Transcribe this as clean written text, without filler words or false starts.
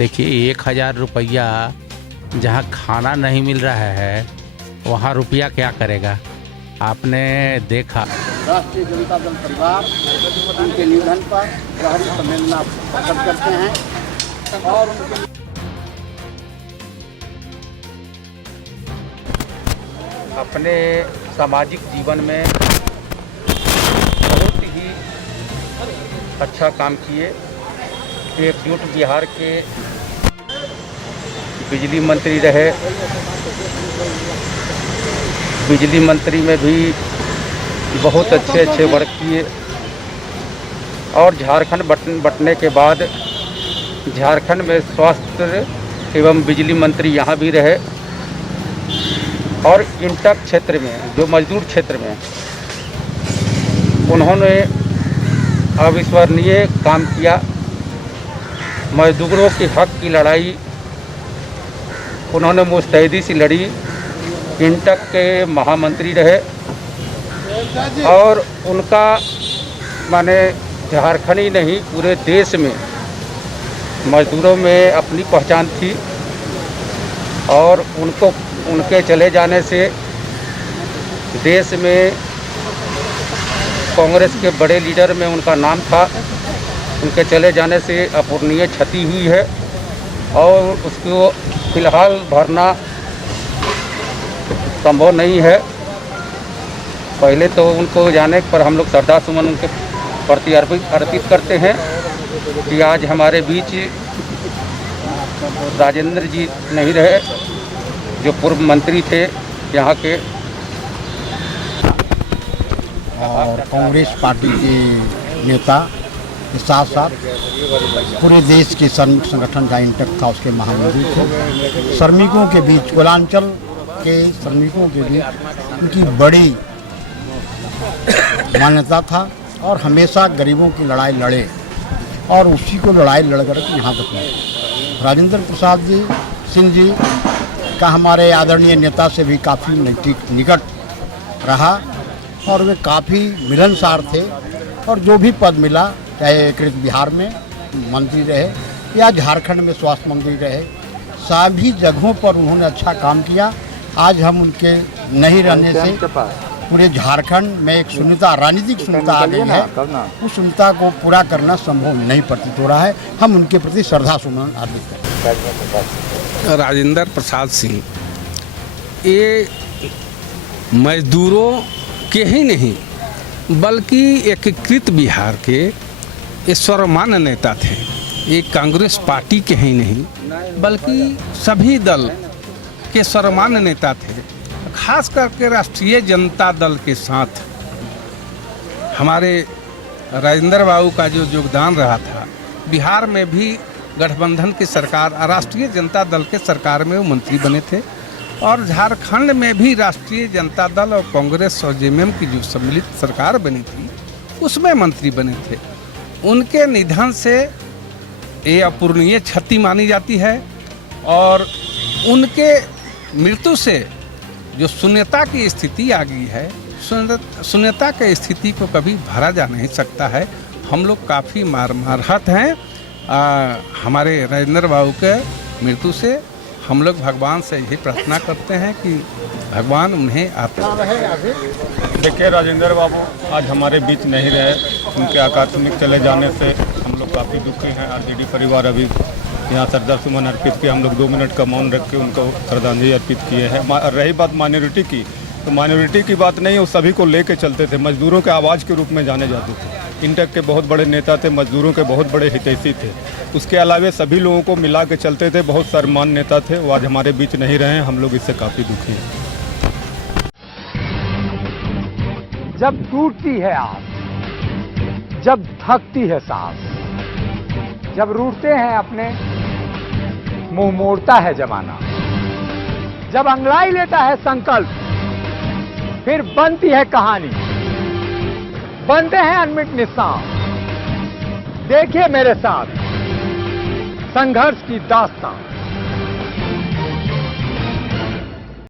देखिए 1000 रुपया जहाँ खाना नहीं मिल रहा है वहाँ रुपया क्या करेगा। आपने देखा राष्ट्रीय जनता दल परिवार उनके निधन पर गहरी संवेदना प्रकट करते हैं और उनके अपने सामाजिक जीवन में बहुत ही अच्छा काम किए। एकजुट बिहार के बिजली मंत्री रहे, बिजली मंत्री में भी बहुत अच्छे वर्क किए और झारखंड बंटने के बाद झारखंड में स्वास्थ्य एवं बिजली मंत्री यहाँ भी रहे और इंटक क्षेत्र में जो मजदूर क्षेत्र में उन्होंने अविस्मरणीय काम किया। मजदूरों के हक की लड़ाई उन्होंने मुस्तैदी से लड़ी। इंटक के महामंत्री रहे और उनका माने झारखंड ही नहीं पूरे देश में मजदूरों में अपनी पहचान थी और उनके चले जाने से देश में कांग्रेस के बड़े लीडर में उनका नाम था। उनके चले जाने से अपूरणीय क्षति हुई है और उसको फिलहाल भरना संभव नहीं है। पहले तो उनको जाने पर हम लोग श्रद्धासुमन उनके प्रति अर्पित करते हैं कि आज हमारे बीच राजेंद्र जी नहीं रहे जो पूर्व मंत्री थे यहाँ के और कांग्रेस पार्टी के नेता के साथ साथ पूरे देश के श्रमिक संगठन जहाँ इंटक था उसके महामंत्री थे। श्रमिकों के बीच कोलांचल के श्रमिकों के बीच उनकी बड़ी मान्यता था और हमेशा गरीबों की लड़ाई लड़े और उसी को लड़ाई लड़ कर यहाँ तक पहुँचे। राजेंद्र प्रसाद जी सिंह जी का हमारे आदरणीय नेता से भी काफ़ी निकट रहा और वे काफ़ी मिलनसार थे और जो भी पद मिला चाहे एकीकृत बिहार में मंत्री रहे या झारखंड में स्वास्थ्य मंत्री रहे, सभी जगहों पर उन्होंने अच्छा काम किया। आज हम उनके नहीं रहने से पूरे झारखंड में एक शून्यता, राजनीतिक शून्यता आ गई है। उस शून्यता को पूरा करना संभव नहीं प्रतीत हो रहा है। हम उनके प्रति श्रद्धा सुमन अर्पित करते हैं। राजेंद्र प्रसाद सिंह ये मजदूरों के ही नहीं बल्कि एकीकृत बिहार के सर्वमान्य नेता थे। ये कांग्रेस पार्टी के ही नहीं बल्कि सभी दल के सर्वमान्य नेता थे। खास करके राष्ट्रीय जनता दल के साथ हमारे राजेंद्र बाबू का जो योगदान रहा था, बिहार में भी गठबंधन की सरकार, राष्ट्रीय जनता दल के सरकार में वो मंत्री बने थे और झारखंड में भी राष्ट्रीय जनता दल और कांग्रेस और जेएमएम की जो सम्मिलित सरकार बनी थी उसमें मंत्री बने थे। उनके निधन से ये अपूरणीय क्षति मानी जाती है और उनके मृत्यु से जो शून्यता की स्थिति आ गई है, शून्यता की स्थिति को कभी भरा जा नहीं सकता है। हम लोग काफ़ी मरहत हैं हमारे राजेंद्र बाबू के मृत्यु से। हम लोग भगवान से यही प्रार्थना करते हैं कि भगवान उन्हें देखिए, राजेंद्र बाबू आज हमारे बीच नहीं रहे। उनके आकस्मिक चले जाने से हम लोग काफ़ी दुखी हैं। आरजेडी परिवार अभी यहाँ श्रद्धासुमन अर्पित किए। हम लोग 2 मिनट का मौन रख के उनको श्रद्धांजलि अर्पित किए हैं। रही बात माइनॉरिटी की, तो माइनॉरिटी की बात नहीं, वो सभी को लेके चलते थे। मजदूरों के आवाज़ के रूप में जाने जाते थे। इंटक के बहुत बड़े नेता थे, मजदूरों के बहुत बड़े हितैषी थे। उसके अलावा सभी लोगों को मिला के चलते थे। बहुत सर्वमान नेता थे। वो आज हमारे बीच नहीं रहे हैं। हम लोग इससे काफ़ी दुखी हैं। जब टूटती है आस, जब थकती है सांस, जब रूठते हैं अपने, मुंह मोड़ता है जमाना, जब अंगड़ाई लेता है संकल्प, फिर बनती है कहानी, बनते हैं अनमिट निशान। देखिए मेरे साथ संघर्ष की दास्तां।